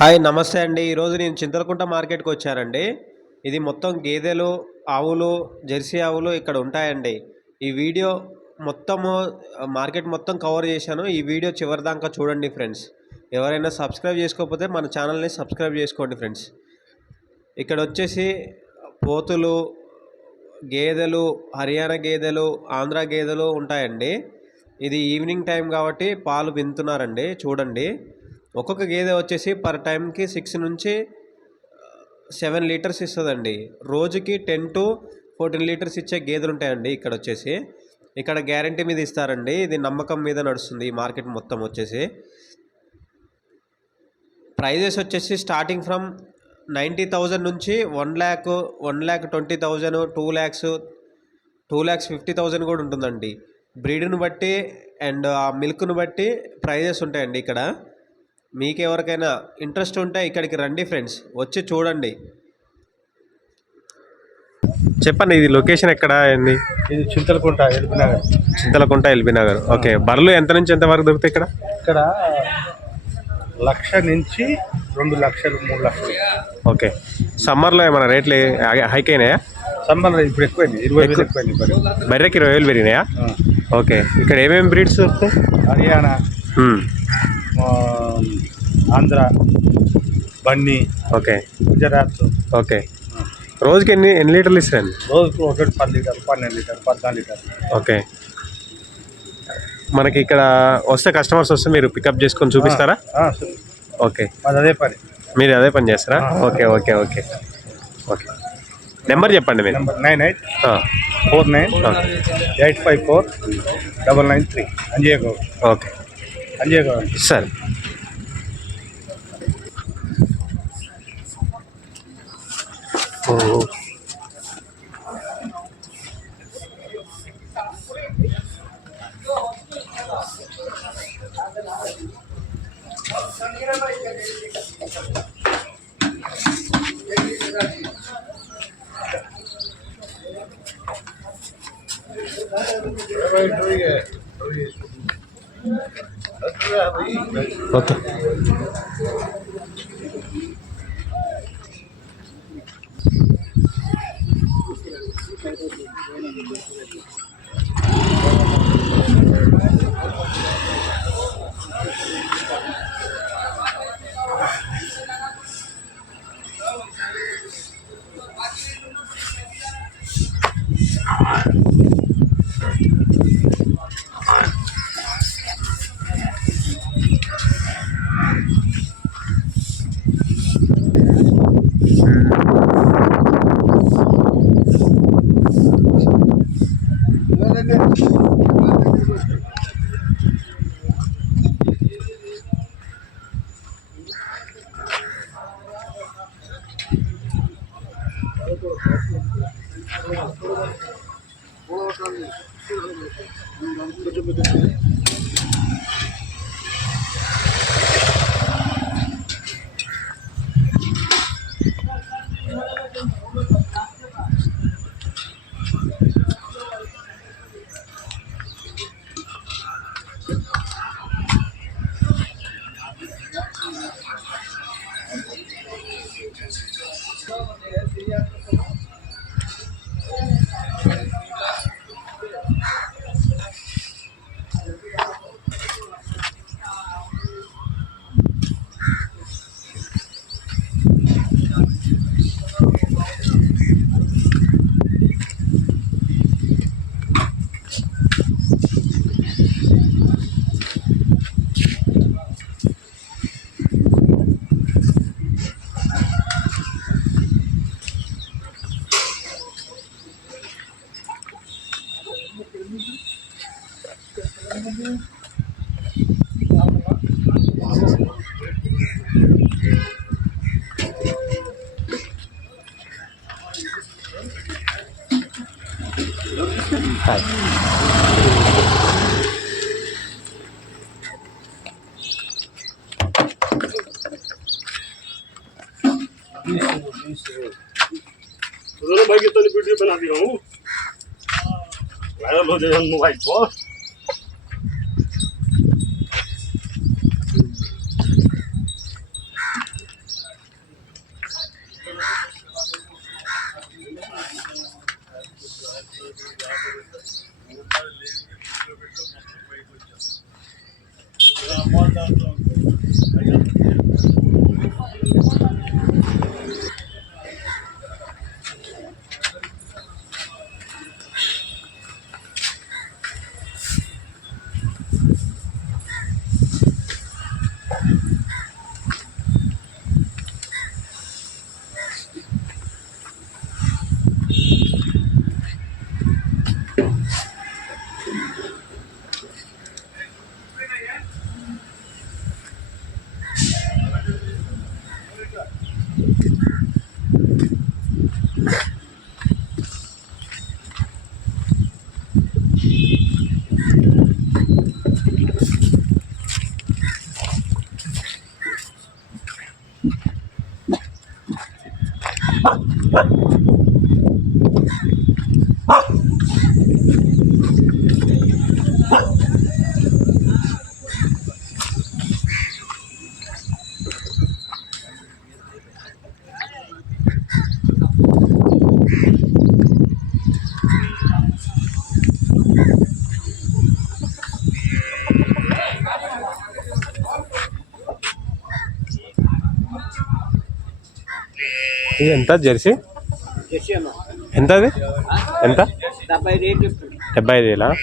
Hi నమస్తే అండి. ఈరోజు నేను చింతలకుంట మార్కెట్‌కి వచ్చానండి. ఇది మొత్తం గేదెలు, ఆవులు, జెర్సీ ఆవులు ఇక్కడ ఉంటాయండి. ఈ వీడియో మొత్తము మార్కెట్ మొత్తం కవర్ చేశాను. ఈ వీడియో చివరిదాకా చూడండి ఫ్రెండ్స్. ఎవరైనా సబ్స్క్రైబ్ చేసుకోకపోతే మన ఛానల్‌ని సబ్స్క్రైబ్ చేసుకోండి ఫ్రెండ్స్. ఇక్కడ వచ్చేసి పోతులు, గేదెలు, హర్యానా గేదెలు, ఆంధ్ర గేదెలు ఉంటాయండి. ఇది ఈవినింగ్ టైం కాబట్టి పాలు పిండుతున్నారండి చూడండి. ఒక్కొక్క గేదె వచ్చేసి పర్ టైంకి 6 నుంచి 7 లీటర్స్ ఇస్తుందండి. రోజుకి 10 to 14 లీటర్స్ ఇచ్చే గేదెలు ఉంటాయండి. ఇక్కడ వచ్చేసి ఇక్కడ గ్యారంటీ మీద ఇస్తారండి. ఇది నమ్మకం మీద నడుస్తుంది ఈ మార్కెట్ మొత్తం వచ్చేసి. ప్రైజెస్ వచ్చేసి స్టార్టింగ్ ఫ్రమ్ 90,000 నుంచి 1,00,000, 1,20,000, 2,00,000, 2,50,000 కూడా ఉంటుందండి. బ్రీడ్ను బట్టి అండ్ ఆ మిల్క్ను బట్టి ప్రైజెస్ ఉంటాయండి. ఇక్కడ మీకు ఎవరికైనా ఇంట్రెస్ట్ ఉంటే ఇక్కడికి రండి ఫ్రెండ్స్, వచ్చి చూడండి. చెప్పండి, ఇది లొకేషన్ ఎక్కడ అయింది? ఇది Chintalakunta LB Nagar. Chintalakunta LB Nagar. Okay. బర్రెలు ఎంత నుంచి ఎంత వరకు దొరుకుతాయి ఇక్కడ? ఇక్కడ 1,00,000 నుంచి 2,00,000, 3,00,000. ఓకే. సమ్మర్లో ఏమైనా రేట్లు హైక్ అయినాయా? సమ్మర్లో ఇప్పుడు ఎక్కువైంది, 20,000 ఎక్కువైంది. బర్రెకి 20,000 పెరిగినాయా? ఓకే. ఇక్కడ ఏమేమి బ్రీడ్స్ దొరుకుతాయి? హర్యానా, ఆంధ్ర, బన్నీ, ఓకే, గుజరాత్. ఓకే. రోజుకి ఎన్ని లీటర్లు ఇస్తాయండి? రోజుకు 10 లీటర్, 12 లీటర్, 14 లీటర్. ఓకే. మనకి ఇక్కడ వస్తే కస్టమర్స్ వస్తే మీరు పికప్ చేసుకొని చూపిస్తారా? ఓకే. అదే పని, మీరు అదే పని చేస్తారా? Okay okay okay okay. Number చెప్పండి మీరు. 9849854993 అంజయ్య. ఓకే, అంజయ్య సరే. ఓకే. Hi. भाई की तो वीडियो बना दिया हूँ, वायरल हो जाए मोबाइल पर। ఇది ఎంత జెర్సీ? ఎంత అది? ఎంత? 75,000.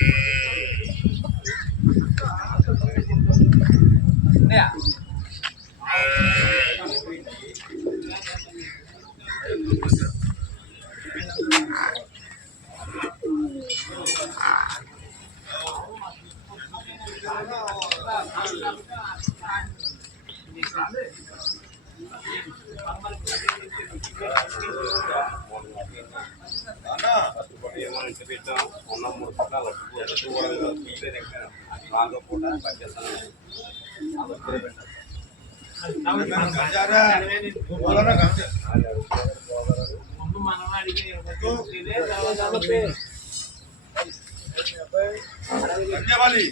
वाली